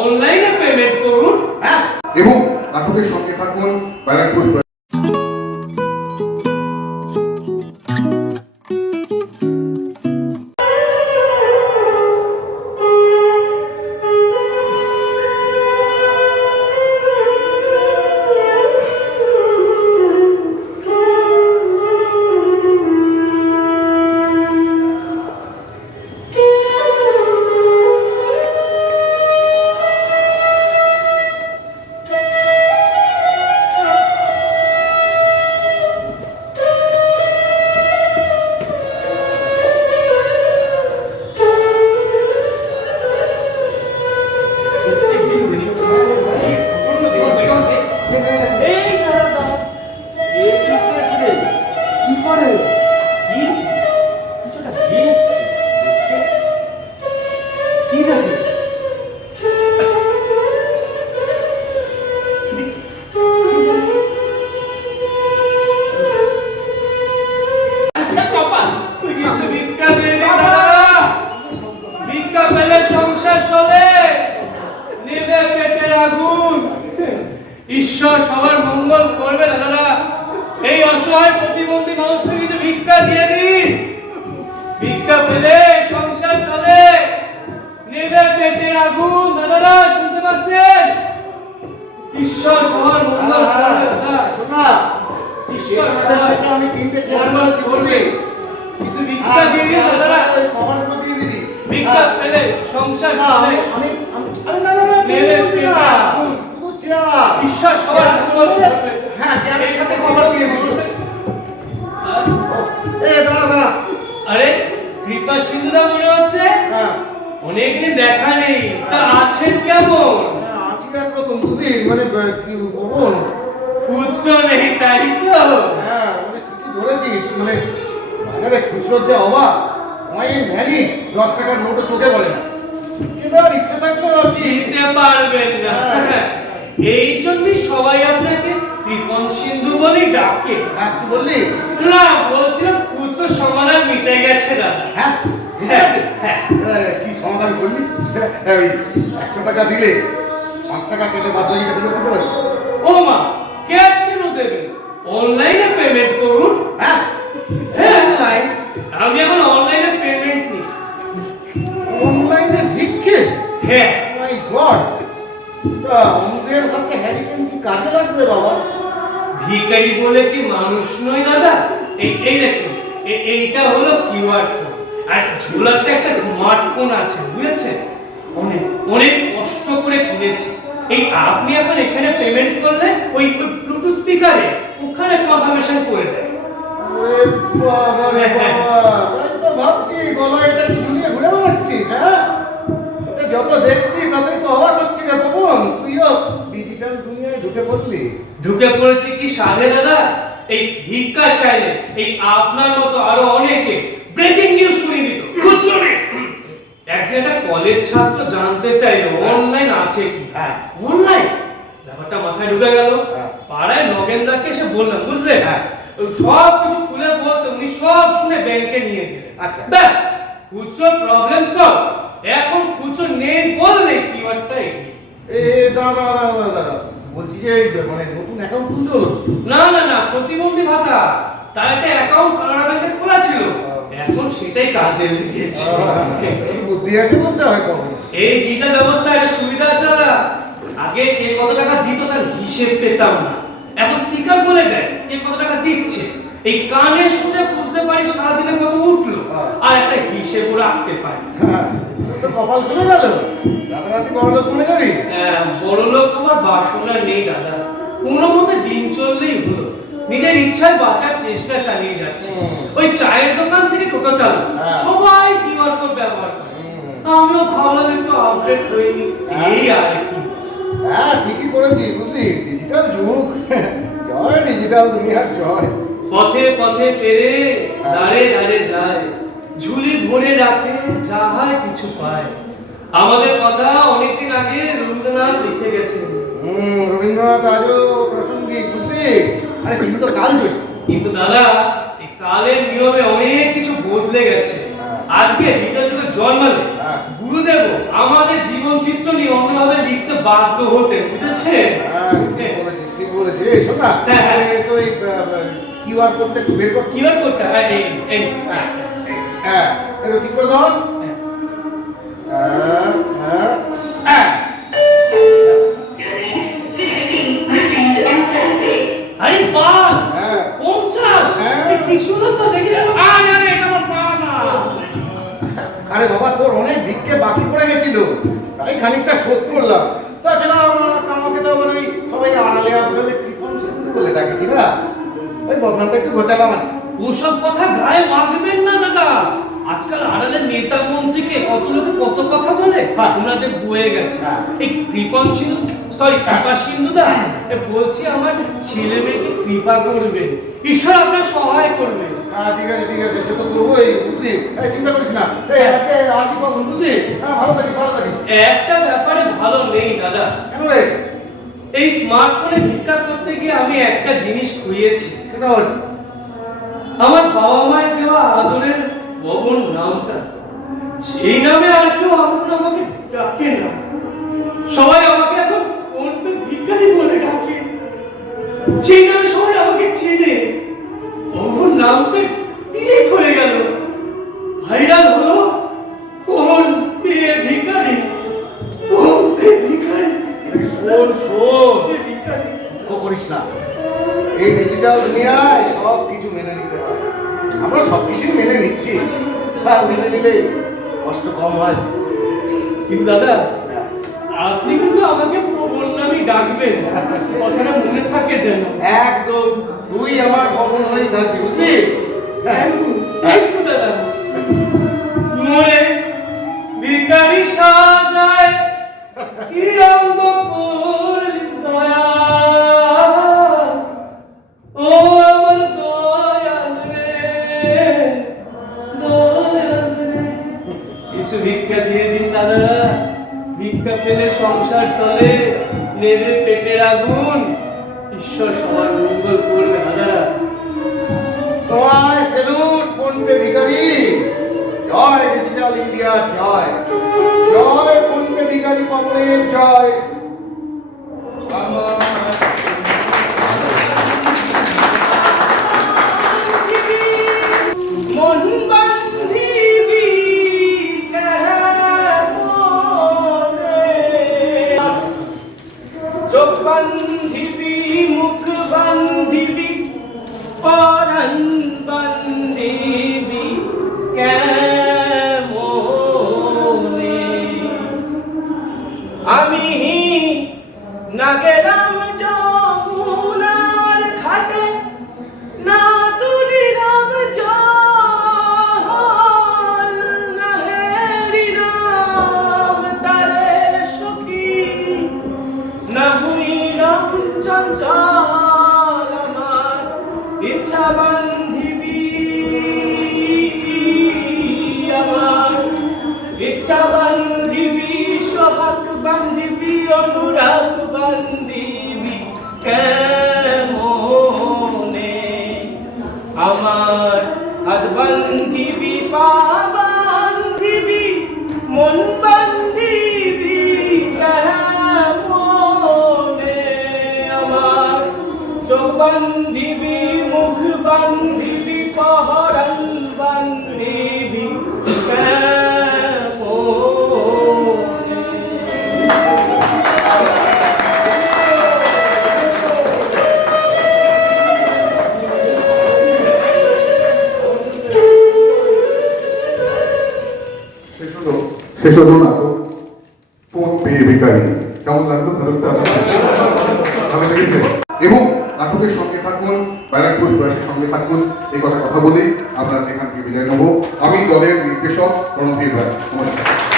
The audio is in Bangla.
অনলাইনে পেমেন্ট করুন হ্যাঁ। এবং নাটকের সঙ্গে থাকুন ব্যারাকপুর করে। কি? কিছুটা দেখছে দেখছে। কি দেখে? আচ্ছা, পেলে সংসার চলে। নেবে পেটের আগুন। ঈশ্বর সবার মঙ্গল করবে। অসহায় প্রতিবন্ধী মানুষকে কিছু ভিক্ষা দিয়ে দিন। ভিক্ষা পেলে সংসার চলে। নেবে পেটের আগুন। দাদারা শুনতে পাচ্ছেন? ঈশ্বর সবার মঙ্গল শোনা। ঈশ্বর আমি তিনটে চেয়ার মঙ্গল করেছি করবে বললি কিছু ভিক্ষা দিয়ে দিন দাদারা। কভারগুলো দিয়ে দিবি। ভিক্ষা। পেলে সংসার না, চলে। আমি আমি আমি- আরে না না না মানে কি বলুন খুঁজছো নেই তাই তো। হ্যাঁ মানে ঠিকই ধরেছিস মানে বাজারে খুচরোর যে অভাব আমায় ম্যানিস দশ টাকার নোটও চোখে পড়ে না। কি দেওয়ার ইচ্ছে থাকলেও আর কি? দিতে পারবেন না। হ্যাঁ। এই জন্যই সবাই আপনাকে কৃপন সিন্ধু বলেই ডাকে। হ্যাঁ তুই বললি? না বলছিলাম খুচরো সমাধান মিটে গেছে দাদা। হ্যাঁ ঠিক হ্যাঁ, আছে হ্যাঁ। হ্যাঁ, কি সমাধান করলি? একশো টাকা দিলে টাকা কেটে বাদ বাকিটা ফেরত দিতে পারি ও মা ক্যাশ কেন দেবেন অনলাইনে পেমেন্ট করুন। হ্যাঁ। হ্যাঁ। অনলাইন আমি এখন অনলাইনে পেমেন্ট নিই। অনলাইনে ভিক্ষে? হ্যাঁ। মাই গড আমাদের হাতে হ্যারিকেন কি কাজে লাগবে বাবা? ভিখারি বলে কি মানুষ নয় দাদা? এই এই দেখুন এইটা হলো কিউআর কোড আর ঝোলাতে একটা স্মার্টফোন আছে বুঝেছেন? অনেক অনেক কষ্ট করে কিনেছি এই আপনি এখন এখানে পেমেন্ট করলে ওই ব্লুটুথ স্পিকারে ওখানে কনফার্মেশন করে দেয়। ওরে বাবা রে বাবা তাই তো ভাবছি গলায় এটা কি ঝুলিয়ে ঘুরে বেড়াচ্ছিস হ্যাঁ? যত দেখছি ততই তো অবাক হচ্ছি রে পবন তুইও ডিজিটাল দুনিয়ায় ঢুকে পড়লি। ঢুকে পড়েছে কি সাধে দাদা? এই ভিক্ষা চাইলে এই আপনার মতো আরও অনেকে ব্রেকিং নিউজ শুনিয়ে দিত। খুচরো একদিন একটা কলেজ ছাত্র জানতে চাইলো অনলাইন আছে কি? হ্যাঁ। অনলাইন ব্যাপারটা মাথায় ঢুকে গেল। হ্যাঁ। পাড়ায় নগেনদাকে এসে বললাম বুঝলেন হ্যাঁ। সব কিছু খুলে বলতে উনি সব শুনে ব্যাংকে নিয়ে গেলেন। আচ্ছা। ব্যাস খুচরো প্রবলেম সব এখন খুচরো নেই বললে কিওয়ার্ডটা এগিয়ে এ দাঁড়া দাঁড়া দাঁড়া বলছি যে মানে নতুন অ্যাকাউন্ট খুলতে হলো না না না প্রতিবন্ধী ভাতা। তার একটা অ্যাকাউন্ট কানাডা ব্যাংকে খোলা ছিল। এখন সেটাই কাজে লেগেছে। বুদ্ধি আছে বলতে হয় পবন এই ডিজিটাল ব্যবস্থা একটা সুবিধা আছে দাদা। আগে কে কত টাকা দিত তার হিসেব পেতাম না। এখন স্পিকার বলে দেয় কে কত টাকা দিচ্ছে? এই কানে শুনে বুঝতে পারি সারাদিনে কত উঠল আর একটা হিসেবও রাখতে পারি। হ্যাঁ তো কপাল খুলে গেল। রাতারাতি বড় লোক বনে যাবি আহ, বড় লোক আমার বাসনা নেই দাদা। কোনো মতে দিন চললেই হলো। নিজের ইচ্ছায় বাঁচার চেষ্টা চালিয়ে যাচ্ছে। ওই চায়ের দোকান থেকে টোটো চালু হ্যাঁ। সবাই কিউআর কোড ব্যবহার করে। আমিও ভাবলাম একটু আপডেট হইনি এই আর কি। হ্যাঁ ঠিকই করেছি বুঝলি। ডিজিটাল যুগ। জয় ডিজিটাল দুনিয়ার জয়। পথে পথে ফেরে দাঁড়ে দাঁড়ে যায়। ঝুলি ভরে রাখে যাহায় কিছু পায়। আমাদের কথা অনেকদিন আগে রবীন্দ্রনাথ লিখে গেছেন। হুম রবীন্দ্রনাথ আজও প্রাসঙ্গিক। আরে তুমি তো কাল জয়ী কিন্তু দাদা এই কালের নিয়মে অনেক কিছু বদলে গেছে আজকে ডিজিটাল যুগে জন্মালে হ্যাঁ। গুরু চিত্র নিয়ে অন্যভাবে লিখতে বাধ্য হতে বুঝেছে হ্যাঁ, বলেছিস। এই, শোন না, হ্যাঁ, হ্যাঁ। তো এই, আহ, কোডটা একটু বের কর। কীভাবে করতে হয় এই এই হ্যাঁ, হ্যাঁ, একটু ঠিক করে দাও। হ্যাঁ, হ্যাঁ, হ্যাঁ। আরে বাবা তোর অনেক ভিক্ষে বাকি পড়ে গেছিল। তাই খানিকটা শোধ করলাম। তাছাড়া আমার- আমাকে তো মানে সবাই আড়ালে বলে কৃপণ সিন্ধু বলে ডাকে কি না? ওই বদনামটা একটু ঘোচালাম ওসব কথা গায়ে মাখবেন না দাদা। আজকাল আড়ালের নেতা মন্ত্রীকে কত লোকে কত কথা বলে। ওনাদের বয়ে গেছে। হ্যাঁ। এই কৃপন সিন্ধু সরি কৃপা সিন্ধুদা বলছি আমার ছেলে মেয়েকে কৃপা করবে। ঈশ্বর আপনার সহায় করবে। হ্যাঁ ঠিক আছে ঠিক আছে সে তো করবোই বুঝলি? এই চিন্তা করিস না। এই আজকে আসি বাবু বুঝলি? হ্যাঁ ভালো থাকিস ভালো থাকিস। একটা ব্যাপারে ভালো নেই দাদা। কেন রে? এই স্মার্টফোনে ভিক্ষা করতে গিয়ে আমি একটা জিনিস খুঁজেছি। সেটা আমার বাবা মায়ের দেওয়া আদরের ভবন নামটা। সেই নামে আর কেউ আমাকে ডাকে না। সবাই আমাকে বলে ডাকে। সেই নামে সবাই আমাকে চেনে ভবন নামটা ডিলিট হয়ে গেল। ভাইরাল হলো ফোন পেয়ে ভিখারি। পেয়ে ভিখারি। শোন শোন। দুঃখ করিস না। এই ডিজিটাল দুনিয়ায় সব কিছু মেনে নিতে হয়। আমরা সব কিছুই মেনে নিচ্ছি। আর মেনে নিলে কষ্ট কম হয়। কিন্তু দাদা আপনি কিন্তু আমাকে ডাকবেন। কথাটা মনে থাকে যেন। একদম তুই আমার কখন হয়ে থাকবি বুঝলি? থ্যাংক ইউ দাদা। মোরে ভিখারি সাজায় কি সংসার চলে, নেবে পেটের আগুন, ঈশ্বর সবার মঙ্গল করবে হাজারা তোমায় সেলুট ফোন পে ভিখারি। জয় ডিজিটাল ইন্ডিয়া জয়। জয় ফোন পে ভিখারি পবনের জয়। পরাণ বান্ধিবি বান্ধিবি সোহাগ বান্ধিবি অনুরাগ বান্ধিবি কেমনে? আমার হাত বান্ধিবি পা বান্ধিবি মন বান্ধিবি কেমনে? আমার চোখ বান্ধিবি মুখ বান্ধিবি পহরণ পেয়ে কেমন লাগল ভালো লেগেছে? এবং নাটকের সঙ্গে থাকুন ব্যারাকপুর প্রয়াসের সঙ্গে থাকুন, এই কথা কথা বলেই আমরা সেখান থেকে বিদায় নেব। আমি দলের নির্দেশক রণধীর রায়। নমস্কার।